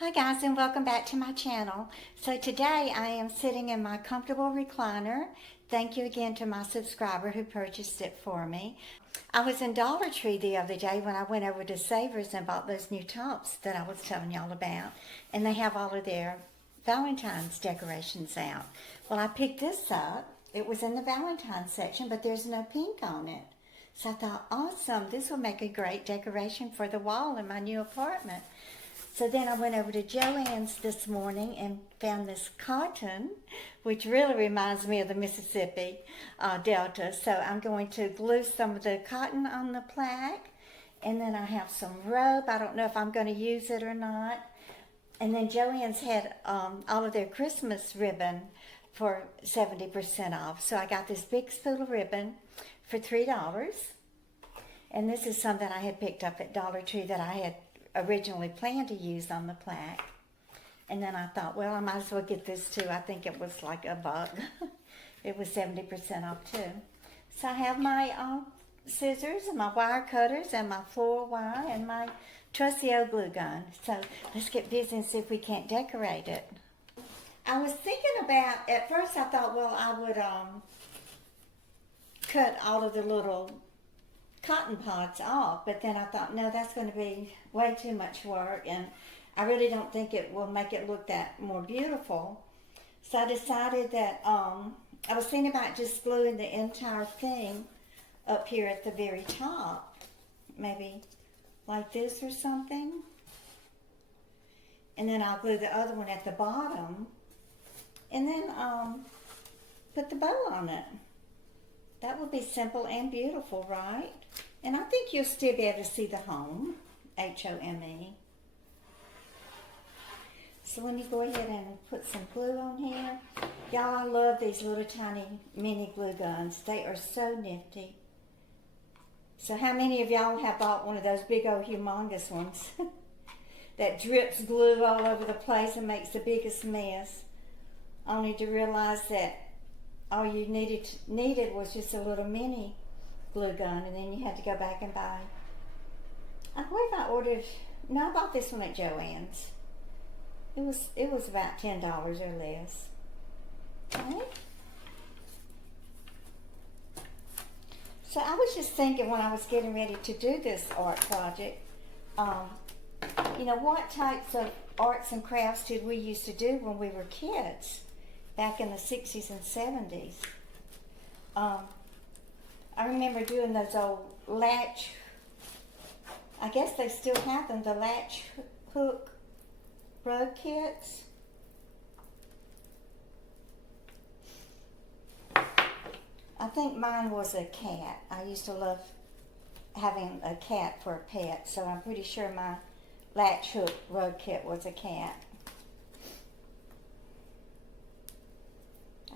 Hi guys, and welcome back to my channel. So today I am sitting in my comfortable recliner. Thank you again to my subscriber who purchased it for me. I was in Dollar Tree the other day when I went over to Savers and bought those new tops that I was telling y'all about. And they have all of their Valentine's decorations out. Well, I picked this up. It was in the Valentine's section, but there's no pink on it. So I thought, awesome, this will make a great decoration for the wall in my new apartment. So then I went over to Joann's this morning and found this cotton, which really reminds me of the Mississippi Delta. So I'm going to glue some of the cotton on the plaque. And then I have some rope. I don't know if I'm going to use it or not. And then Joann's had all of their Christmas ribbon for 70% off. So I got this big spool of ribbon for $3. And this is some that I had picked up at Dollar Tree that I had originally planned to use on the plaque. And then I thought, well, I might as well get this too. I think it was like $1. It was 70% off too. So I have my scissors and my wire cutters and my floor wire and my trusty old glue gun. So let's get busy and see if we can't decorate it. I was thinking about, at first I thought, well, I would cut all of the little cotton pods off, but then I thought, no, that's going to be way too much work, and I really don't think it will make it look that more beautiful. So I decided that I was thinking about just gluing the entire thing up here at the very top, maybe like this or something, and then I'll glue the other one at the bottom, and then put the bow on it. That would be simple and beautiful, right? And I think you'll still be able to see the home, H-O-M-E. So let me go ahead and put some glue on here. Y'all, I love these little tiny mini glue guns. They are so nifty. So how many of y'all have bought one of those big old humongous ones that drips glue all over the place and makes the biggest mess, only to realize that all you needed was just a little mini glue gun, and then you had to go back and buy. I believe I bought this one at Joann's. It was about $10 or less. Okay. So I was just thinking when I was getting ready to do this art project, you know, what types of arts and crafts did we used to do when we were kids? Back in the 60s and 70s. I remember doing those old latch, I guess they still have them, the latch hook rug kits. I think mine was a cat. I used to love having a cat for a pet, so I'm pretty sure my latch hook rug kit was a cat.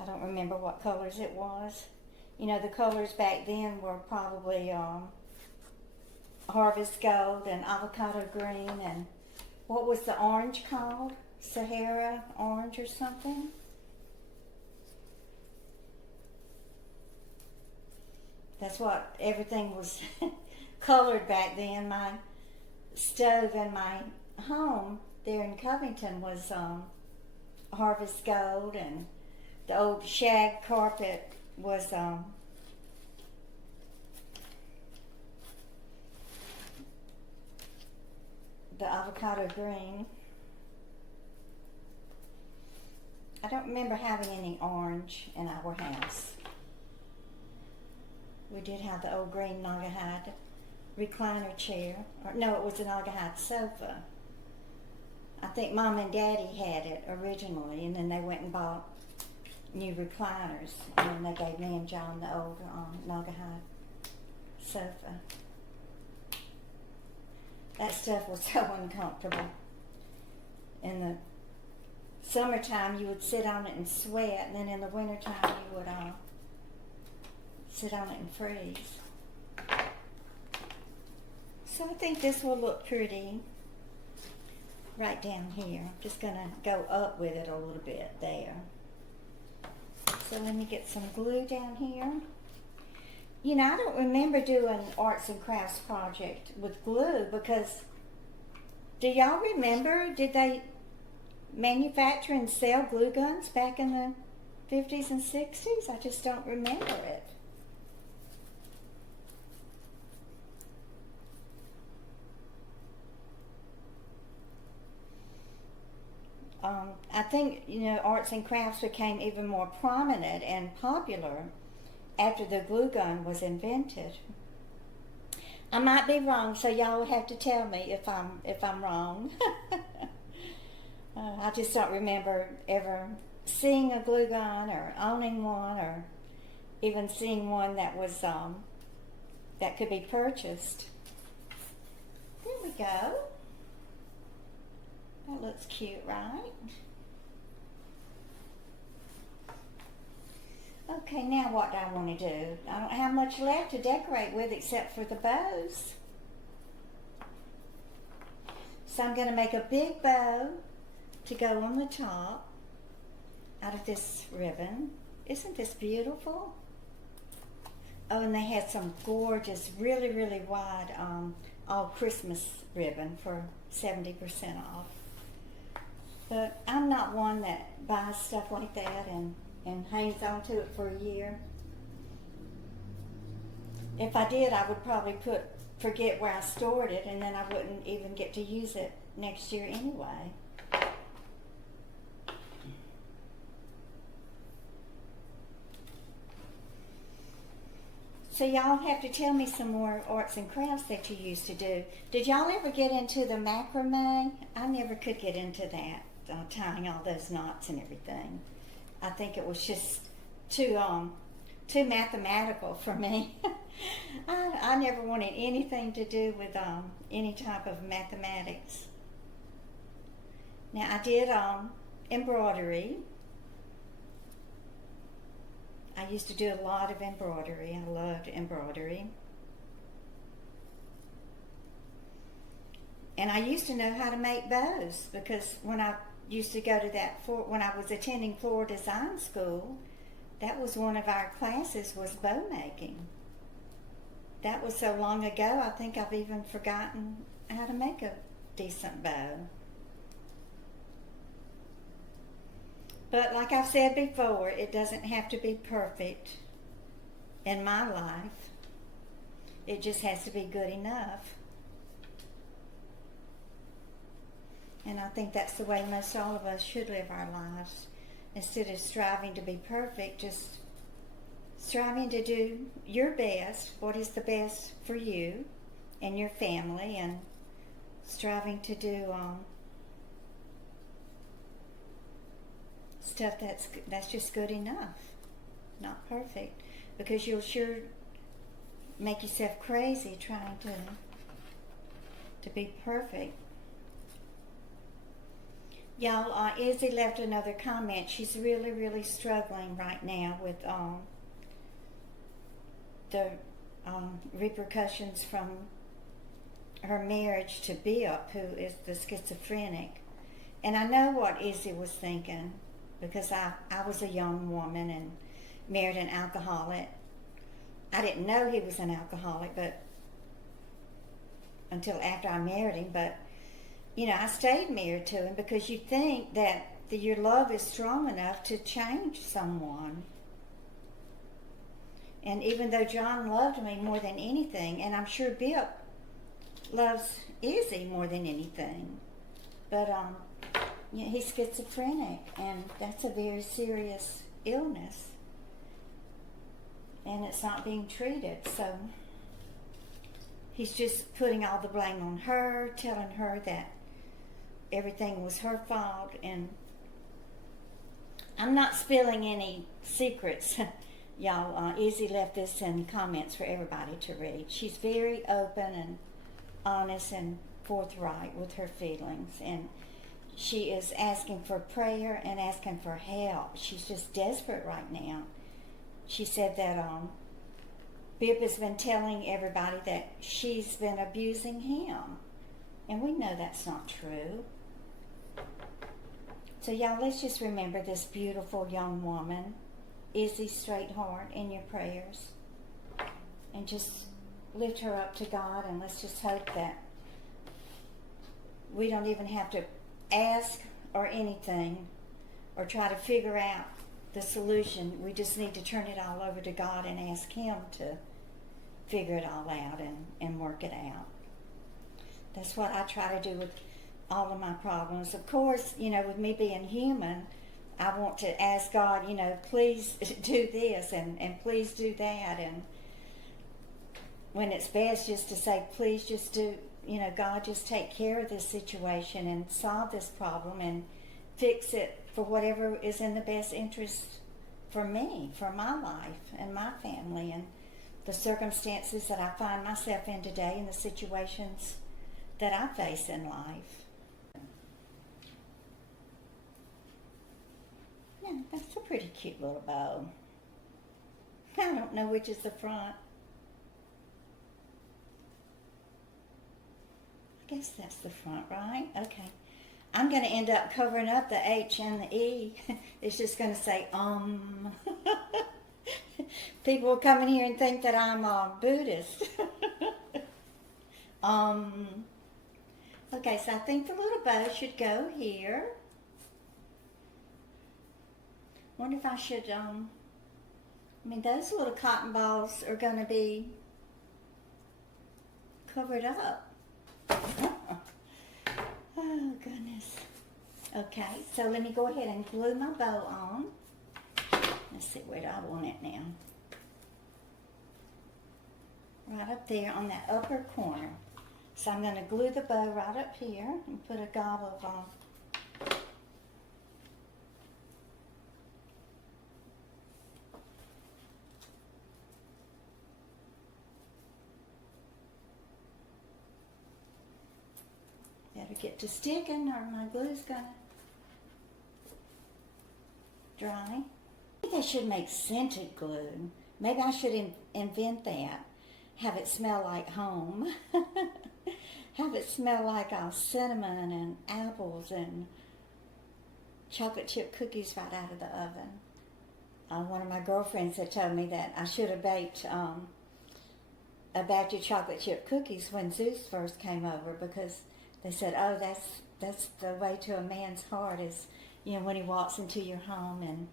I don't remember what colors it was. You know, the colors back then were probably harvest gold and avocado green, and what was the orange called? Sahara orange or something? That's what everything was colored back then. My stove in my home there in Covington was harvest gold, and the old shag carpet was the avocado green. I don't remember having any orange in our house. We did have the old green Naugahyde recliner chair. Or no, it was a Naugahyde sofa. I think Mom and Daddy had it originally, and then they went and bought new recliners, and then they gave me and John the old Naugahyde sofa. That stuff was so uncomfortable. In the summertime, you would sit on it and sweat, and then in the wintertime, you would sit on it and freeze. So I think this will look pretty right down here. I'm just going to go up with it a little bit there. So let me get some glue down here. You know, I don't remember doing arts and crafts project with glue because Do y'all remember, did they manufacture and sell glue guns back in the 50s and 60s? I just don't remember it. I think, arts and crafts became even more prominent and popular after the glue gun was invented. I might be wrong, so y'all will have to tell me if I'm wrong. I just don't remember ever seeing a glue gun or owning one or even seeing one that was that could be purchased. There we go. That looks cute, right? Okay, now what do I want to do? I don't have much left to decorate with except for the bows. So I'm going to make a big bow to go on the top out of this ribbon. Isn't this beautiful? Oh, and they had some gorgeous, really, really wide all Christmas ribbon for 70% off. But I'm not one that buys stuff like that and hangs on to it for a year. If I did, I would probably forget where I stored it, and then I wouldn't even get to use it next year anyway. So y'all have to tell me some more arts and crafts that you used to do. Did y'all ever get into the macrame? I never could get into that, tying all those knots and everything. I think it was just too mathematical for me. I never wanted anything to do with any type of mathematics. Now I did embroidery. I used to do a lot of embroidery. I loved embroidery. And I used to know how to make bows because when I used to go to when I was attending floral design school, that was one of our classes, was bow making. That was so long ago, I think I've even forgotten how to make a decent bow. But like I've said before, it doesn't have to be perfect in my life. It just has to be good enough. And I think that's the way most all of us should live our lives. Instead of striving to be perfect, just striving to do your best, what is the best for you and your family, and striving to do stuff that's just good enough, not perfect, because you'll sure make yourself crazy trying to be perfect. Y'all, Izzy left another comment. She's really, really struggling right now with the repercussions from her marriage to Bip, who is the schizophrenic. And I know what Izzy was thinking, because I was a young woman and married an alcoholic. I didn't know he was an alcoholic until after I married him, but I stayed married to him because you think that your love is strong enough to change someone. And even though John loved me more than anything, and I'm sure Bip loves Izzy more than anything, but he's schizophrenic, and that's a very serious illness, and it's not being treated. So he's just putting all the blame on her, telling her that everything was her fault, and I'm not spilling any secrets. Y'all, Izzy left this in comments for everybody to read. She's very open and honest and forthright with her feelings, and she is asking for prayer and asking for help. She's just desperate right now. She said that Bip has been telling everybody that she's been abusing him, and we know that's not true. So y'all, let's just remember this beautiful young woman, Izzy Straightheart, in your prayers, and just lift her up to God, and let's just hope that we don't even have to ask or anything or try to figure out the solution. We just need to turn it all over to God and ask Him to figure it all out and work it out. That's what I try to do with all of my problems. Of course, with me being human, I want to ask God, please do this and please do that. And when it's best just to say, please just do, God, just take care of this situation and solve this problem and fix it for whatever is in the best interest for me, for my life and my family and the circumstances that I find myself in today and the situations that I face in life. Yeah, that's a pretty cute little bow. I don't know which is the front. I guess that's the front, right? Okay. I'm going to end up covering up the H and the E. It's just going to say, People will come in here and think that I'm a Buddhist. Okay, so I think the little bow should go here. Wonder if I should, those little cotton balls are going to be covered up. Oh, goodness. Okay, so let me go ahead and glue my bow on. Let's see, where do I want it now? Right up there on that upper corner. So I'm going to glue the bow right up here and put a gob of better get to sticking or my glue's going to dry. I think they should make scented glue. Maybe I should invent that. Have it smell like home. Have it smell like cinnamon and apples and chocolate chip cookies right out of the oven. One of my girlfriends had told me that I should have baked a batch of chocolate chip cookies when Zeus first came over, because they said, oh, that's the way to a man's heart is, when he walks into your home and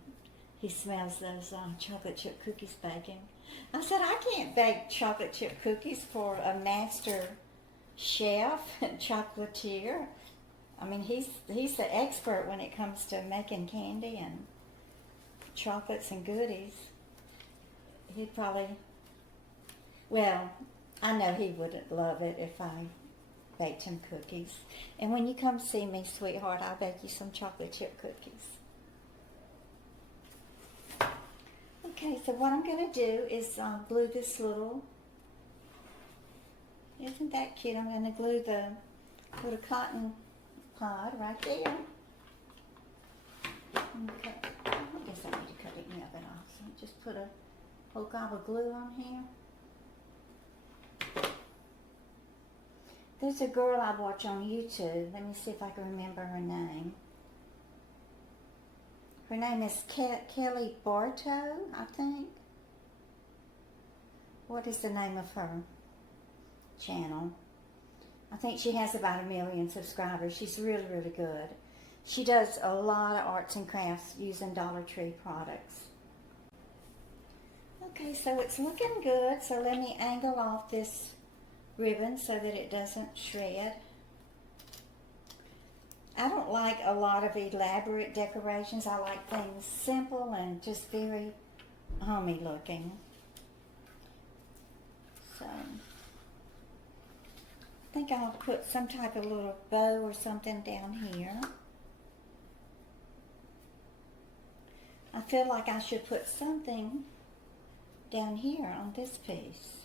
he smells those chocolate chip cookies baking. I said, I can't bake chocolate chip cookies for a master chef and chocolatier. He's the expert when it comes to making candy and chocolates and goodies. He'd probably, I know he wouldn't love it if I baked him cookies. And when you come see me, sweetheart, I'll bake you some chocolate chip cookies. Okay, so what I'm going to do is glue this little, isn't that cute? I'm going to glue the little cotton pod right there. Okay, I guess I need to cut it in the oven off. So just put a whole gob of glue on here. There's a girl I watch on YouTube. Let me see if I can remember her name. Her name is Kelly Bartow, I think. What is the name of her channel? I think she has about 1 million subscribers. She's really, really good. She does a lot of arts and crafts using Dollar Tree products. Okay, so it's looking good. So let me angle off this ribbon so that it doesn't shred. I don't like a lot of elaborate decorations. I like things simple and just very homey looking. So I think I'll put some type of little bow or something down here. I feel like I should put something down here on this piece.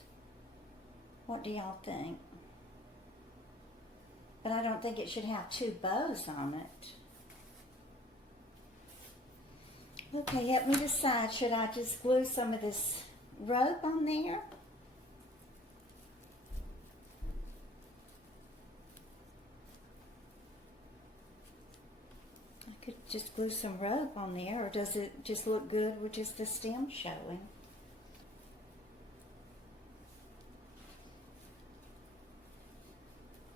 What do y'all think? But I don't think it should have 2 bows on it. Okay, help me decide. Should I just glue some of this rope on there? I could just glue some rope on there, or does it just look good with just the stem showing?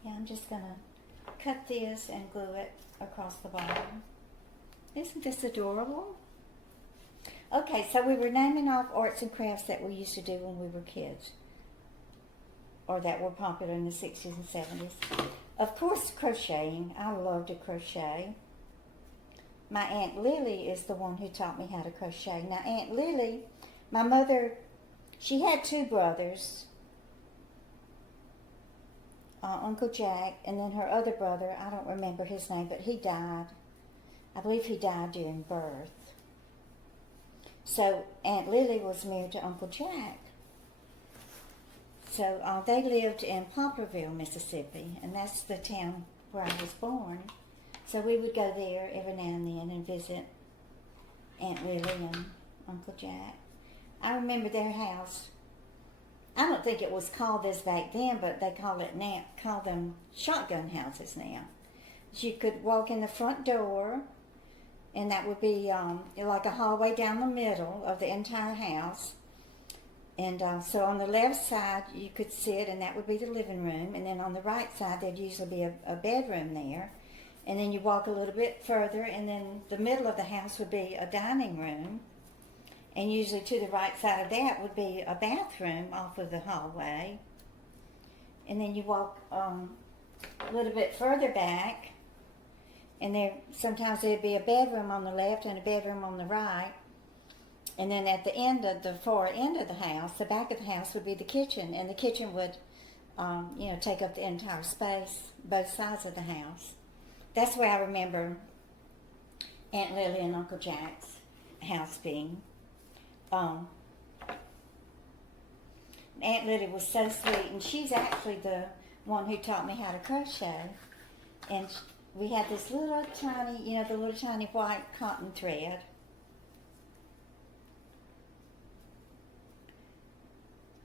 Yeah, I'm just going to cut this and glue it across the bottom. Isn't this adorable? Okay, so we were naming off arts and crafts that we used to do when we were kids, or that were popular in the 60s and 70s. Of course, crocheting. I love to crochet. My Aunt Lily is the one who taught me how to crochet. Now, Aunt Lily, my mother, she had two brothers, Uncle Jack, and then her other brother, I don't remember his name, but he died. I believe he died during birth. So Aunt Lily was married to Uncle Jack. So they lived in Poplarville, Mississippi, and that's the town where I was born. So we would go there every now and then and visit Aunt Lily and Uncle Jack. I remember their house. I don't think it was called this back then, but they call them shotgun houses now. You could walk in the front door, and that would be like a hallway down the middle of the entire house. And so on the left side, you could sit, and that would be the living room. And then on the right side, there'd usually be a bedroom there. And then you walk a little bit further, and then the middle of the house would be a dining room. And usually to the right side of that would be a bathroom off of the hallway. And then you walk a little bit further back, and sometimes there'd be a bedroom on the left and a bedroom on the right. And then at the end of the far end of the house, the back of the house would be the kitchen, and the kitchen would, take up the entire space, both sides of the house. That's where I remember Aunt Lily and Uncle Jack's house being. Aunt Lily was so sweet, and she's actually the one who taught me how to crochet. And we had this little tiny, the little tiny white cotton thread.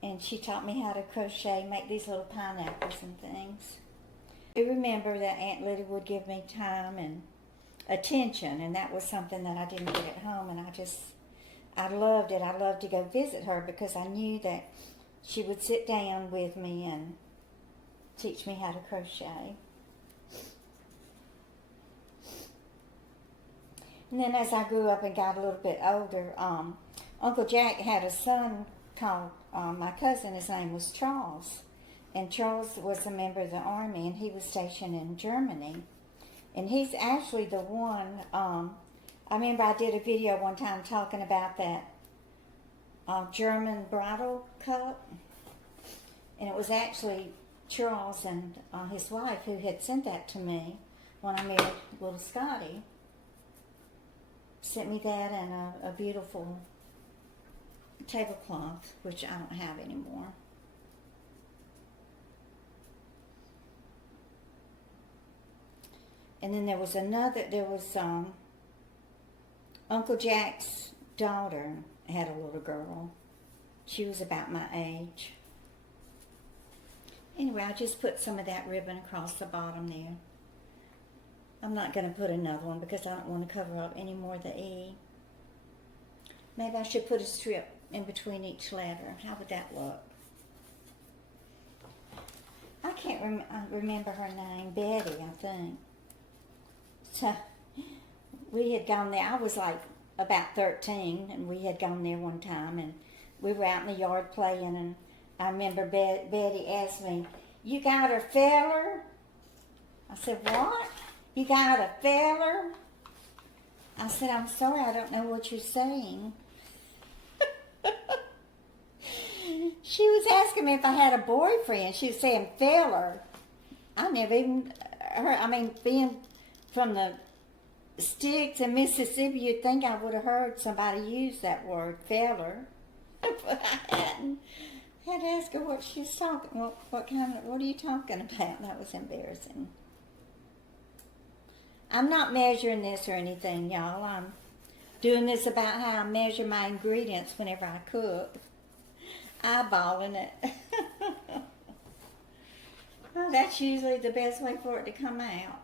And she taught me how to crochet, make these little pineapples and things. I remember that Aunt Lily would give me time and attention, and that was something that I didn't get at home, and I loved it. I loved to go visit her because I knew that she would sit down with me and teach me how to crochet. And then as I grew up and got a little bit older, Uncle Jack had a son called my cousin. His name was Charles. And Charles was a member of the Army, and he was stationed in Germany. And he's actually the one, I remember I did a video one time talking about that German bridal cup. And it was actually Charles and his wife who had sent that to me when I married little Scotty. Sent me that and a beautiful tablecloth, which I don't have anymore. And then there was Uncle Jack's daughter had a little girl. She was about my age. Anyway, I just put some of that ribbon across the bottom there. I'm not going to put another one because I don't want to cover up any more of the E. Maybe I should put a strip in between each letter. How would that look? I can't remember her name. Betty, I think. So we had gone there. I was like about 13, and we had gone there one time, and we were out in the yard playing, and I remember Betty asked me, "You got a feller?" I said, "What? You got a feller?" I said, "I'm sorry, I don't know what you're saying." She was asking me if I had a boyfriend. She was saying feller. I never even heard, being from the sticks in Mississippi, you'd think I would have heard somebody use that word, feller. But I hadn't. I had to ask her what she was talking, what are you talking about? That was embarrassing. I'm not measuring this or anything, y'all. I'm doing this about how I measure my ingredients whenever I cook. Eyeballing it. Well, that's usually the best way for it to come out.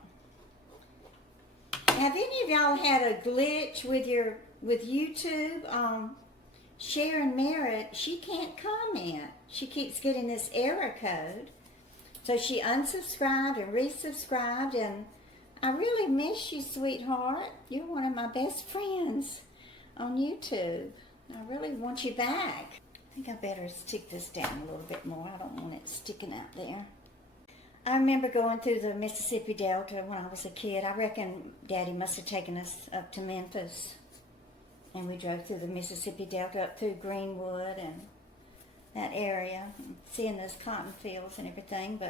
Have any of y'all had a glitch with YouTube? Sharon Merritt, she can't comment. She keeps getting this error code. So she unsubscribed and resubscribed, and I really miss you, sweetheart. You're one of my best friends on YouTube. I really want you back. I think I better stick this down a little bit more. I don't want it sticking out there. I remember going through the Mississippi Delta when I was a kid. I reckon Daddy must have taken us up to Memphis. And we drove through the Mississippi Delta up through Greenwood and that area, seeing those cotton fields and everything,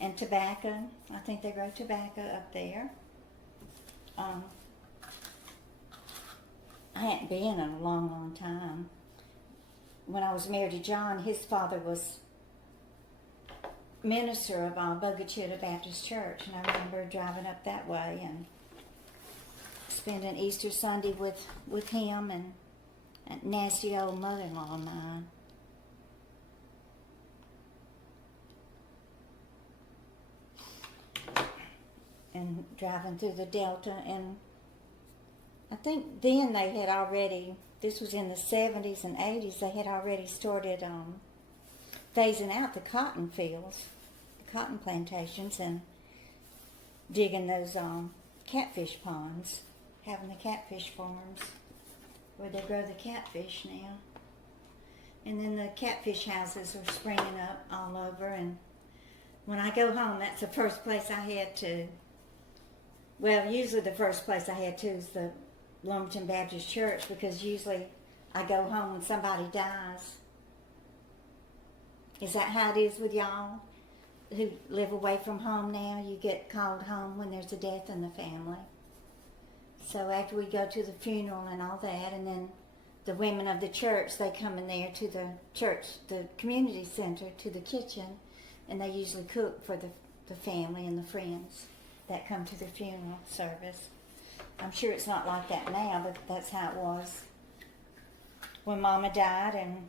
and tobacco. I think they grow tobacco up there. I hadn't been in a long, long time. When I was married to John, his father was minister of Bogachita Baptist Church, and I remember driving up that way and spending Easter Sunday with him and that nasty old mother-in-law of mine. And driving through the Delta, and I think then they had already, this was in the 70s and 80s, they had already started phasing out the cotton fields, the cotton plantations, and digging those catfish ponds, having the catfish farms where they grow the catfish now. And then the catfish houses are springing up all over, and when I go home, that's the first place I head to. Well, usually the first place I head to is the Lumberton Baptist Church, because usually I go home when somebody dies. Is that how it is with y'all who live away from home now? You get called home when there's a death in the family. So after we go to the funeral and all that, and then the women of the church, they come in there to the church, the community center, to the kitchen, and they usually cook for the family and the friends that come to the funeral service. I'm sure it's not like that now, but that's how it was when Mama died, and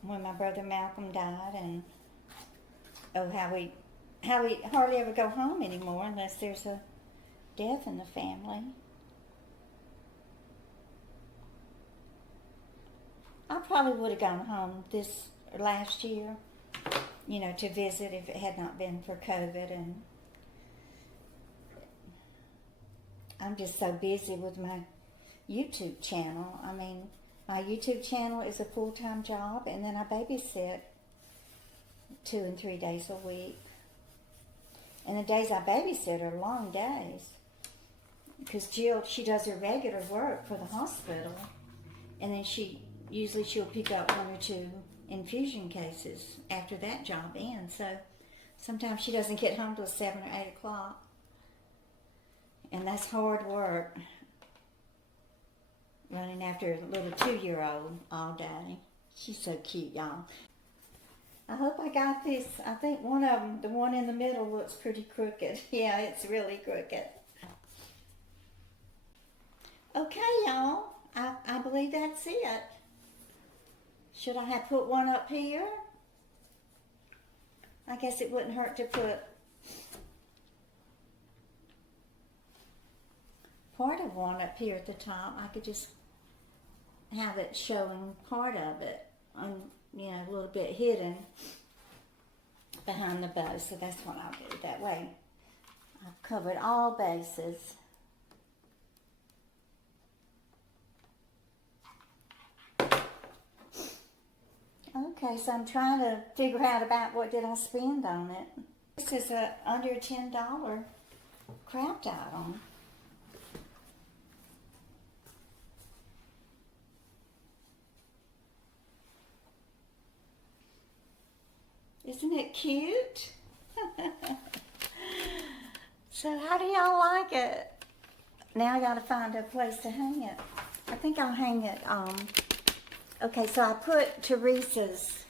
when my brother Malcolm died, and how we hardly ever go home anymore unless there's a death in the family. I probably would have gone home this last year, to visit if it had not been for COVID, and I'm just so busy with my YouTube channel. I mean, my YouTube channel is a full-time job, and then I babysit 2 and 3 days a week. And the days I babysit are long days, because Jill, she does her regular work for the hospital, and then she'll pick up 1 or 2 infusion cases after that job ends. So sometimes she doesn't get home till 7 or 8 o'clock, and that's hard work, running after a little 2-year-old all day. She's so cute, y'all. I hope I got this. I think one of them, the one in the middle, looks pretty crooked. Yeah, it's really crooked. Okay, y'all. I believe that's it. Should I have put one up here? I guess it wouldn't hurt to put part of one up here at the top. I could just have it showing part of it, a little bit hidden behind the bow. So that's what I'll do. That way I've covered all bases. Okay, so I'm trying to figure out about what did I spend on it. This is a under $10 craft item. Isn't it cute? So how do y'all like it? Now I gotta find a place to hang it. I think I'll hang it, okay, so I put Teresa's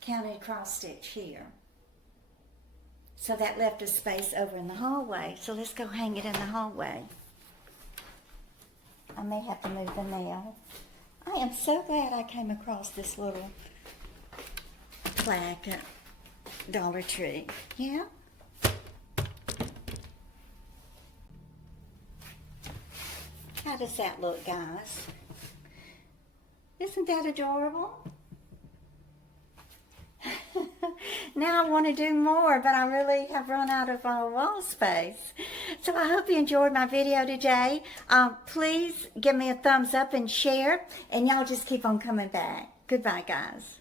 counted cross stitch here. So that left a space over in the hallway. So let's go hang it in the hallway. I may have to move the nail. I am so glad I came across this little plaque at Dollar Tree. Yeah? How does that look, guys? Isn't that adorable? Now I want to do more, but I really have run out of wall space. So I hope you enjoyed my video today. Please give me a thumbs up and share, and y'all just keep on coming back. Goodbye, guys.